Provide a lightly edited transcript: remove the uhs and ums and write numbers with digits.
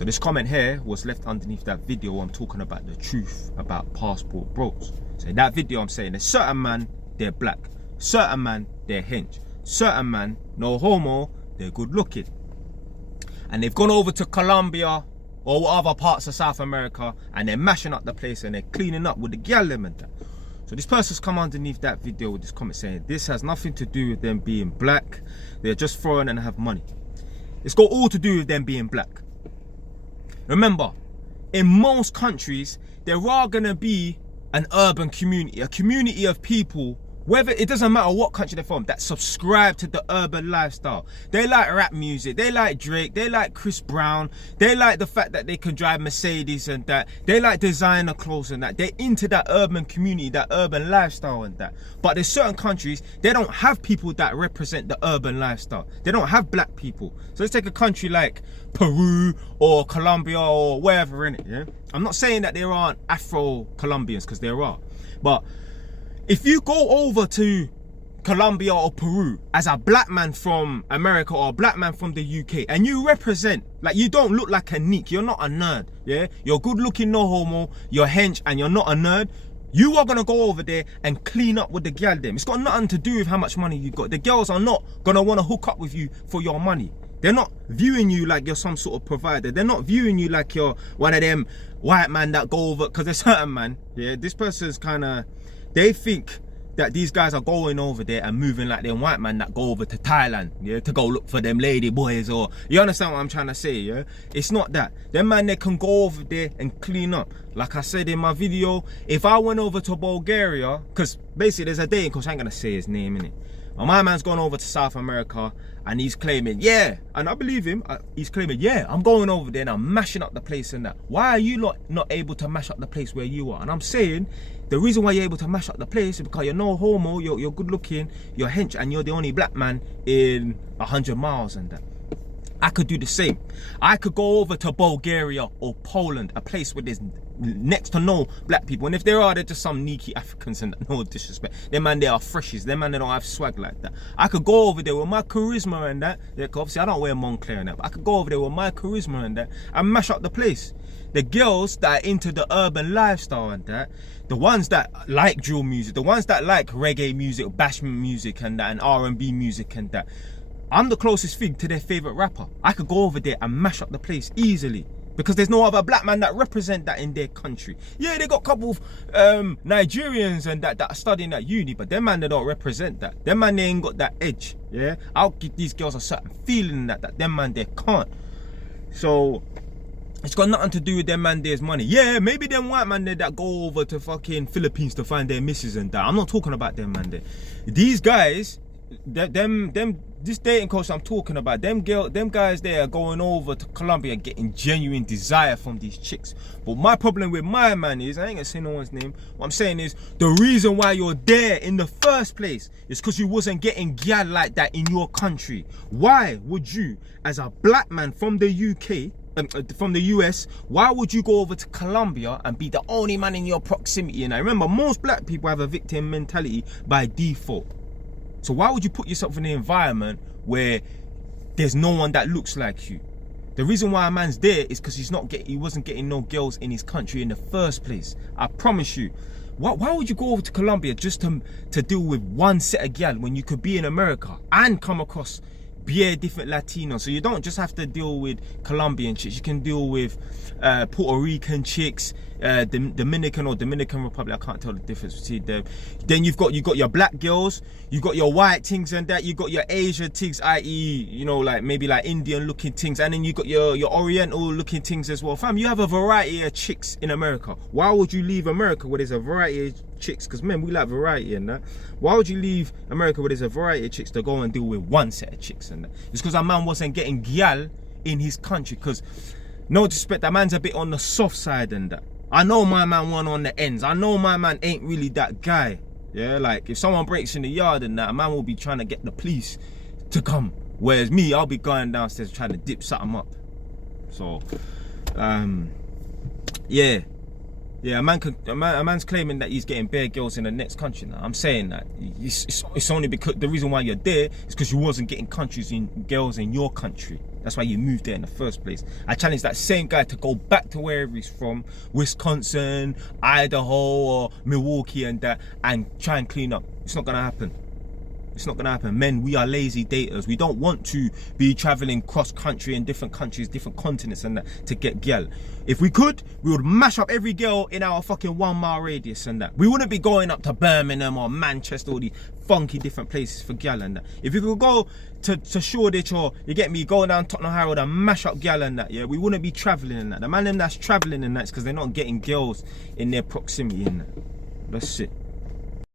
So this comment here was left underneath that video. I'm talking about the truth about passport bros. So in that video I'm saying there's certain man, they're black. Certain man, they're hench. Certain man, no homo, they're good looking. And they've gone over to Colombia or other parts of South America and they're mashing up the place and they're cleaning up with the gyal and that. So this person's come underneath that video with this comment saying this has nothing to do with them being black. They're just foreign and have money. It's got all to do with them being black. Remember, in most countries, there are gonna be an urban community, a community of people, whether it doesn't matter what country they're from, that subscribe to the urban lifestyle. They like rap music, they like Drake, they like Chris Brown, they like the fact that they can drive Mercedes and that, they like designer clothes and that. They're into that urban community, that urban lifestyle and that. But there's certain countries, they don't have people that represent the urban lifestyle. They don't have black people. So let's take a country like Peru or Colombia or wherever in it, yeah? I'm not saying that there aren't Afro-Colombians, because there are. But if you go over to Colombia or Peru as a black man from America or a black man from the UK and you represent, like, you don't look like a neek, you're not a nerd, yeah? You're good looking, no homo, you're hench and you're not a nerd, you are gonna go over there and clean up with the girl them. It's got nothing to do with how much money you got. The girls are not gonna wanna hook up with you for your money. They're not viewing you like you're some sort of provider. They're not viewing you like you're one of them white man that go over, because there's certain man, yeah, this person's kinda, they think that these guys are going over there and moving like them white man that go over to Thailand, yeah, to go look for them lady boys, or you understand what I'm trying to say, yeah? It's not that. Them man, they can go over there and clean up. Like I said in my video, if I went over to Bulgaria, because basically there's a dating coach, I ain't gonna say his name, innit? Well, my man's gone over to South America and he's claiming, yeah, and I believe him, he's claiming, yeah, I'm going over there and I'm mashing up the place and that. Why are you not able to mash up the place where you are? And I'm saying, the reason why you're able to mash up the place is because you're no homo, you're good looking, you're hench, and you're the only black man in 100 miles and that. I could do the same. I could go over to Bulgaria or Poland, a place where there's next to no black people. And if there are, they're just some sneaky Africans and no disrespect. Them man, they are freshies. Them man, they don't have swag like that. I could go over there with my charisma and that. Yeah, obviously I don't wear Moncler and that, but I could go over there with my charisma and that and mash up the place. The girls that are into the urban lifestyle and that, the ones that like drill music, the ones that like reggae music, bashment music and that, and R&B music and that, I'm the closest thing to their favorite rapper. I could go over there and mash up the place easily because there's no other black man that represent that in their country. Yeah, they got a couple of Nigerians and that are studying at uni, but them man, they don't represent that. Them man, they ain't got that edge, yeah? I'll give these girls a certain feeling that them man, they can't. So it's got nothing to do with them man there's money. Yeah, maybe them white man there that go over to fucking Philippines to find their missus and that. I'm not talking about them man there. These guys, this dating coach I'm talking about, them guys there are going over to Colombia getting genuine desire from these chicks. But my problem with my man is, I ain't gonna say no one's name, what I'm saying is, the reason why you're there in the first place is because you wasn't getting gyal like that in your country. Why would you, as a black man from the UK, from the US, why would you go over to Colombia and be the only man in your proximity? And I remember, most black people have a victim mentality by default. So why would you put yourself in an environment where there's no one that looks like you? The reason why a man's there is because he wasn't getting no girls in his country in the first place. I promise you. Why would you go over to Colombia just to deal with one set of gal when you could be in America and come across different Latinos? So you don't just have to deal with Colombian chicks, you can deal with Puerto Rican chicks, Dominican Republic, I can't tell the difference between them. Then you've got your black girls, you got your white things and that, you got your Asian things, i.e., you know, like maybe like Indian looking things, and then you got your Oriental looking things as well. Fam, you have a variety of chicks in America. Why would you leave America where there's a variety of chicks? Because men, we like variety and that. Why would you leave America where there's a variety of chicks to go and deal with one set of chicks and that? It's because a man wasn't getting gyal in his country. Because, no disrespect, that man's a bit on the soft side and that. I know my man won on the ends. I know my man ain't really that guy. Yeah, like if someone breaks in the yard and that, a man will be trying to get the police to come. Whereas me, I'll be going downstairs trying to dip something up. So, yeah, a man's claiming that he's getting bare girls in the next country now. I'm saying that it's only because the reason why you're there is because you wasn't getting girls in your country. That's why you moved there in the first place. I challenge that same guy to go back to wherever he's from, Wisconsin, Idaho, or Milwaukee and that, and try and clean up. It's not gonna happen. It's not gonna happen. Men, we are lazy daters. We don't want to be traveling cross country in different countries, different continents and that to get girl. If we could, we would mash up every girl in our fucking 1 mile radius and that. We wouldn't be going up to Birmingham or Manchester, all these funky different places for girl and that. If you could go to Shoreditch, or you get me, go down Tottenham High Road and mash up girl and that, yeah, we wouldn't be traveling in that. The man them that's traveling in that is because they're not getting girls in their proximity in that. That's it.